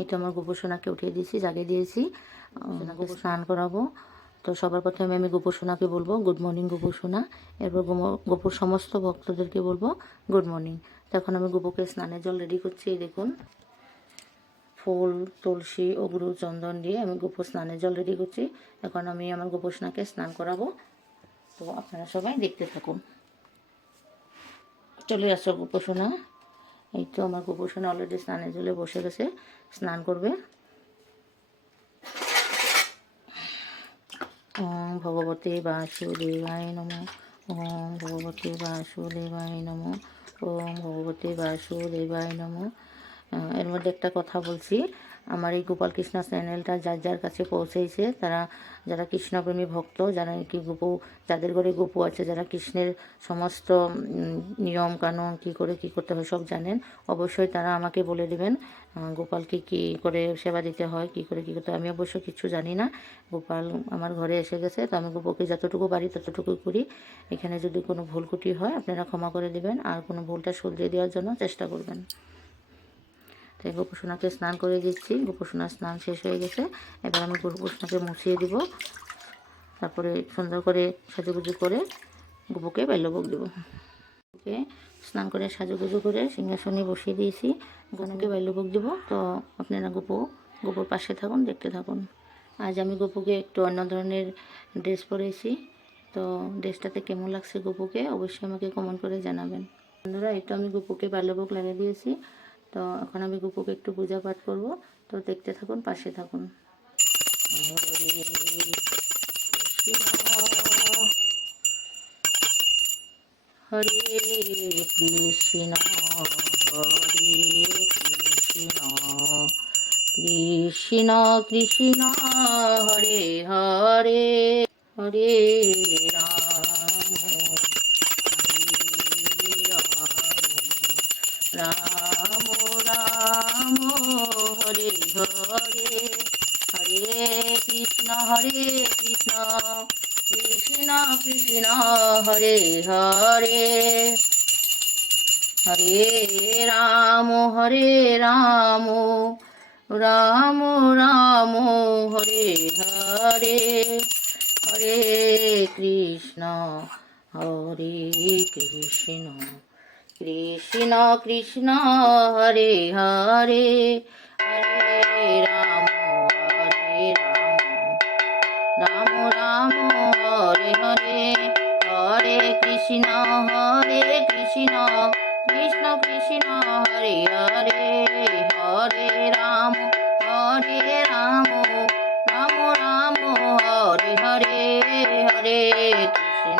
এটা আমার গোপোষণাকে উঠিয়ে দিয়েছি, জাগিয়ে দিয়েছি, স্নান করাবো। তো সবার প্রথমে আমি গোপোষণাকে বলবো গুড মর্নিং গোপোষণা, এরপর গোপুর সমস্ত ভক্তদেরকে বলবো গুড মর্নিং। তখন আমি গোপুকে স্নানের জল রেডি করছি। এই দেখুন, ফুল, তুলসী, অগুরু, চন্দন দিয়ে আমি গোপুর স্নানের জল রেডি করছি। এখন আমি আমার গোপোষণাকে স্নান করাবো। তো আপনারা সবাই দেখতে থাকুন। চলে আসো গোপোষণা। এই তো আমার গোপোষণা অলরেডি স্নানের জলে বসে গেছে, স্নান করবে। ওম ভগবতে বাসুদেবায় নমঃ। ওম ভগবতে বাসুদেবায় নমঃ। ওম ভগবতে বাসুদেবায় নমঃ। এর মধ্যে একটা কথা বলছি, আমার এই গোপাল কৃষ্ণ চ্যানেলটা যার যার কাছে পৌঁছেছে, তারা যারা কৃষ্ণপ্রেমী ভক্ত, যারা কি গোপু, যাদের ঘরে গোপু আছে, যারা কৃষ্ণের সমস্ত নিয়ম কানুন কী করে কী করতে হয় সব জানেন, অবশ্যই তারা আমাকে বলে দেবেন গোপালকে কী করে সেবা দিতে হয়, কী করে কী করতে হয়। আমি অবশ্য কিছু জানি না। গোপাল আমার ঘরে এসে গেছে, তো আমি গোপুকে যতটুকু পারি ততটুকুই করি। এখানে যদি কোনো ভুল ত্রুটি হয় আপনারা ক্ষমা করে দেবেন, আর কোনো ভুলটা শুধরিয়ে দেওয়ার জন্য চেষ্টা করবেন। তাই গোপোষণাকে স্নান করে দিচ্ছি। গোপোষণার স্নান শেষ হয়ে গেছে, এবার আমি গোপোষণাকে মুছিয়ে দিব। তারপরে সুন্দর করে সাজুগুজু করে গোপুকে বাল্যভোগ দেবো। ওকে স্নান করে সাজুগুজু করে সিংহাসনে বসিয়ে দিয়েছি, গনুকে বাল্যভোগ দেবো। তো আপনারা গোপুর পাশে থাকুন, দেখতে থাকুন। আজ আমি গোপুকে একটু অন্য ধরনের ড্রেস পরেছি। তো ড্রেসটাতে কেমন লাগছে গোপুকে অবশ্যই আমাকে কমেন্ট করে জানাবেন। বন্ধুরা, একটু আমি গোপুকে বাল্যভোগ লাগিয়ে দিয়েছি। তো এখন আমি গোপুকে একটু পূজা পাঠ করব। তো দেখতে থাকুন, পাশে থাকুন। হরে কৃষ্ণ হরে কৃষ্ণ কৃষ্ণ কৃষ্ণ হরে হরে হরে রাম হরে রাম রাম হরে হরে হরে কৃষ্ণ কৃষ্ণ কৃষ্ণ হরে হরে হরে রাম রাম রাম হরে হরে হরে কৃষ্ণ কৃষ্ণ কৃষ্ণ কৃষ্ণ হরে হরে হরে রাম রাম রাম হরে হরে হরে কৃষ্ণ কৃষ্ণ কৃষ্ণ হরে হরে হরে রাম রাম রাম হরে হরে হরে কৃষ্ণ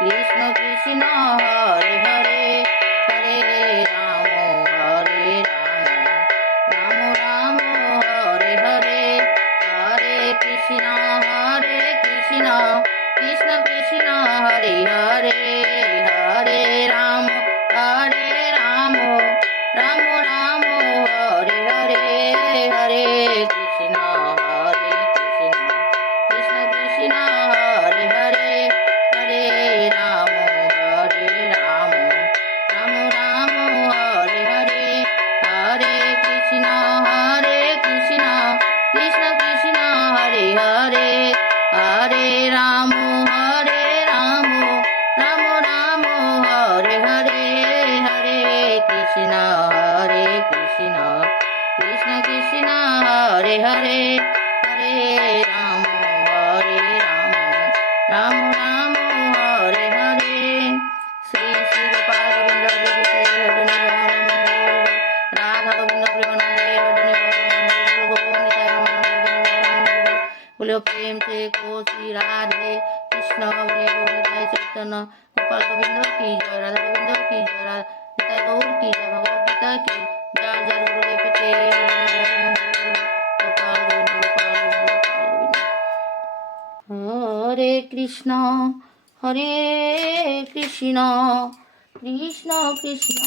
কৃষ্ণ কৃষ্ণ হরে হরে হরে রাম রাম হরে হরে হরে কৃষ্ণ কৃষ্ণ কৃষ্ণ হরে হরে হরে রাম রাম রাম হরে হরে হরে কৃষ্ণ কৃষ্ণ হরে হরে হরে রাম রাম রাম হরে হরে হরে কৃষ্ণ কৃষ্ণ কৃষ্ণ হরে হরে হরে রাম রাম হরে হরে হরে কৃষ্ণ কৃষ্ণ কৃষ্ণ হরে হরে হরে রাম রাম হরে হরে। শ্রী শ্রী গোপাল গোবিন্দ রাধা গোবিন্দ বলে প্রেম से कोसी राधे कृष्ण गोविंदाय चैतन्य गोपाल गोविंद की जय, राधा गोविंद की जय, राधा गौर की जय, भगवद गीता की जय, जय गुरुदेव पिते गोपाल गोविंद हरे कृष्ण कृष्ण कृष्ण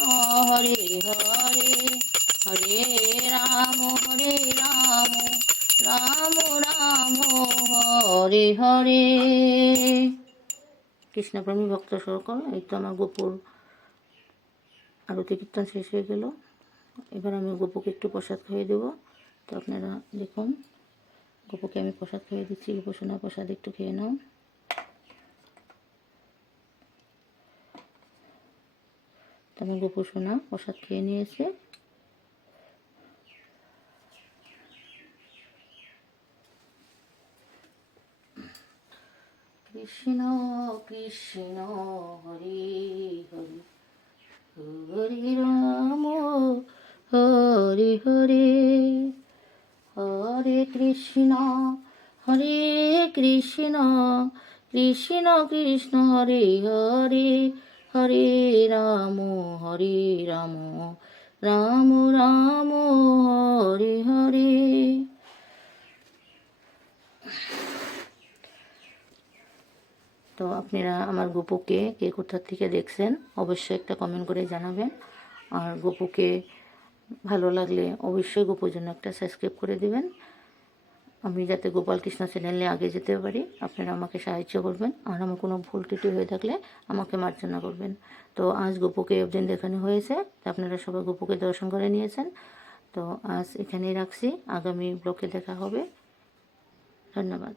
हरे हरे हरे राम রাম হরে হরে। কৃষ্ণপ্রেমী ভক্ত সকল, এই তো আমার গোপুর আরতি কীর্তন শেষ হয়ে গেল। এবার আমি গপুকে একটু প্রসাদ খাইয়ে দেবো। তো আপনারা দেখুন, গপুকে আমি প্রসাদ খাইয়ে দিচ্ছি। গপু সোনা প্রসাদ একটু খেয়ে নাও। তো আমার গপু সোনা প্রসাদ খেয়ে নিয়েছে। কৃষ্ণ কৃষ্ণ হরে হরে, হরে রাম হরে হরে, হরে কৃষ্ণ কৃষ্ণ কৃষ্ণ হরে হরে, হরে রাম রাম রাম হরে হরে। তো আপনারা আমার গপুকে কে কোথা থেকে দেখছেন অবশ্যই একটা কমেন্ট করে জানাবেন। আর গপুকে ভালো লাগলে অবশ্যই গপুর জন্য একটা সাবস্ক্রাইব করে দিবেন, আমি যাতে গোপাল কৃষ্ণ চ্যানেলে আগে যেতে পারি। আপনারা আমাকে সাহায্য করবেন, আর আমার কোনো ভুল ত্রুটি হয়ে থাকলে আমাকে মার্জনা করবেন। তো আজ গপুকে অবদিন দেখানো হয়েছে, তো আপনারা সবাই গপুকে দর্শন করে নিয়েছেন। তো আজ এখানেই রাখছি, আগামী ব্লগে দেখা হবে। ধন্যবাদ।